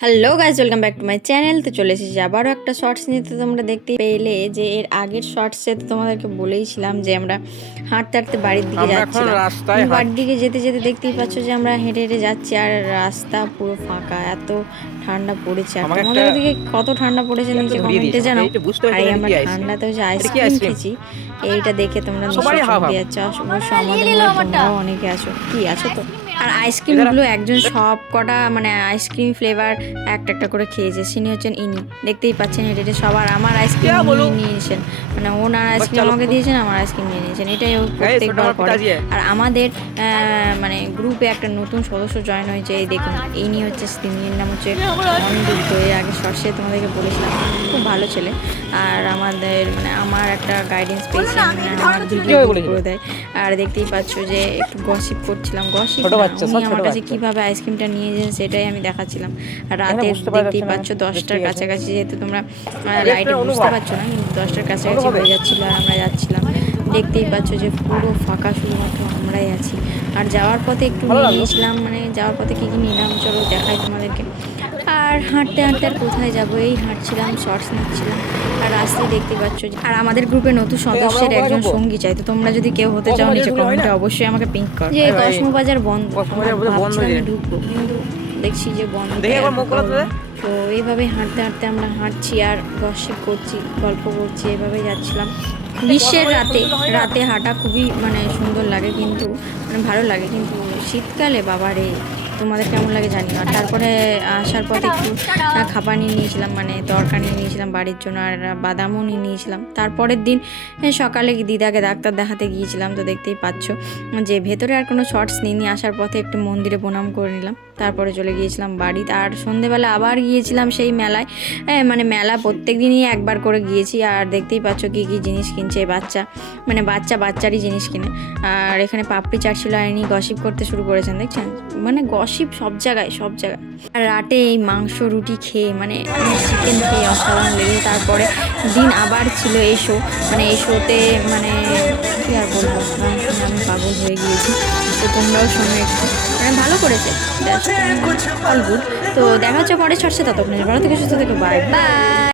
Hello guys, welcome back to my channel. তো চলে এসেছি আবারও একটা শর্টস নিয়ে। তো তোমরা দেখতে পেলে যে এর আগের শর্টসে তো তোমাদেরকে বলেইছিলাম যে আমরা হাঁটতে হাঁটতে বাড়ির দিকে যাচ্ছিলাম। বাড়ির দিকে যেতে যেতে দেখতেই পাচ্ছ যে আমরা হেঁটে হেঁটে যাচ্ছি আর রাস্তা পুরো ফাঁকা, এত ঠান্ডা পড়েছে। আর তোমাদের দিকে কত ঠান্ডা পড়েছে নিচে কমেন্টে জানাও। আর এই আমরা ঠান্ডাতেও যে আইসক্রিম খেয়েছি, এইটা দেখে তোমরা নিশ্চয়ই চমকে যাচ্ছ। অবশ্য আমাদের মধ্যে তোমরাও অনেকে আছো, কি আছো তো। আর আইসক্রিমগুলো একজন সব কটা মানে আইসক্রিম ফ্লেভার একটা একটা করে খেয়েছে। তিনি হচ্ছেন ইনি, দেখতেই পাচ্ছেন হেঁটে হেঁটে সবার আমার আইসক্রিম নিয়ে নিয়েছেন, মানে ওনার আইসক্রিম আমাকে দিয়েছেন, আমার আইসক্রিম নিয়ে নিয়েছেন। এটাই ও প্রত্যেকবার করে। আর আমাদের মানে গ্রুপে একটা নতুন সদস্য জয়েন হয়েছে, এই দেখুন ইনি হচ্ছে, তিনির নাম হচ্ছে অনিরুদ্ধ। তো এর আগে শর্টসে তোমাদেরকে বলেছিলাম, খুব ভালো ছেলে। আর আমাদের মানে আমার একটা গাইডেন্স পেয়েছি, মানে আমার ভিডিও করে দেয়। আর দেখতেই পাচ্ছ যে একটু গসিপ করছিলাম, গসিপ উনি আমার কাছে কীভাবে আইসক্রিমটা নিয়েছেন সেটাই আমি দেখাচ্ছিলাম। আর রাতে দেখতেই পাচ্ছ 10টার কাছাকাছি, যেহেতু তোমরা লাইটে বুঝতে পারছো না, কিন্তু 10টার কাছাকাছি হয়ে যাচ্ছিলো আর আমরা যাচ্ছিলাম। দেখতেই পাচ্ছ যে পুরো ফাঁকা, শুধুমাত্র আমরাই আছি। আর যাওয়ার পথে একটু নিয়ে নিয়েছিলাম, মানে যাওয়ার পথে কী কী নিলাম চলো দেখাই তোমাদেরকে। আর হাঁটতে হাঁটতে আর কোথায় যাবো, এই হাঁটছিলাম, শর্টস নিচ্ছিলাম। আর রাস্তায় দেখতে পাচ্ছ যে, আর আমাদের গ্রুপে নতুন সদস্যের একজন সঙ্গী চাই। তো তোমরা যদি কেউ হতে চাও নিচে কমেন্টে অবশ্যই আমাকে পিঙ্ক করো। যে কসমোবাজার বন্ধ, ভাবছিলাম আমি ঢুকবো, কিন্তু দেখছি যে বন্ধ। তো এইভাবে হাঁটতে হাঁটতে আমরা হাঁটছি আর গসিপ করছি, গল্প করছি, এইভাবে যাচ্ছিলাম। গ্রীষ্মের রাতে রাতে হাঁটা খুবই মানে সুন্দর লাগে, কিন্তু মানে ভালো লাগে, কিন্তু শীতকালে বাবারে তোমাদের কেমন লাগে জানি না। তারপরে আসার পথে একটু খাবার নিয়ে নিয়েছিলাম, মানে তরকা নিয়ে নিয়েছিলাম বাড়ির জন্য, আর বাদামও নিয়ে নিয়েছিলাম। তারপরের দিন সকালে দিদাকে ডাক্তার দেখাতে গিয়েছিলাম। তো দেখতেই পাচ্ছ যে ভেতরে আর কোনো শর্টস নিয়ে আসার পথে একটু মন্দিরে প্রণাম করে নিলাম, তারপরে চলে গিয়েছিলাম বাড়িতে। আর সন্ধেবেলা আবার গিয়েছিলাম সেই মেলায়, মানে মেলা প্রত্যেক দিনই একবার করে গিয়েছি। আর দেখতেই পাচ্ছ কী কী জিনিস কিনছে বাচ্চা, মানে বাচ্চারই জিনিস কিনে। আর এখানে পাপড়ি চাট ছিল, আর ইনি গসিপ করতে শুরু করেছেন, দেখছেন, মানে গসিপ সব জায়গায় সব জায়গায়। আর রাতে এই মাংস রুটি খেয়ে, মানে চিকেন খেয়ে অসাধারণ লেগে। তারপরে দিন আবার ছিল এই শো, মানে এই শোতে মানে কী আর বলবো, আমি পাগল হয়ে গিয়েছি। তো তোমরাও শোনো একটু, মানে ভালো করেছে, অল গুড। তো দেখা হচ্ছে পরে শর্টসে, ততক্ষণ ভালো থেকে সুস্থ থেকে, বাই বাই।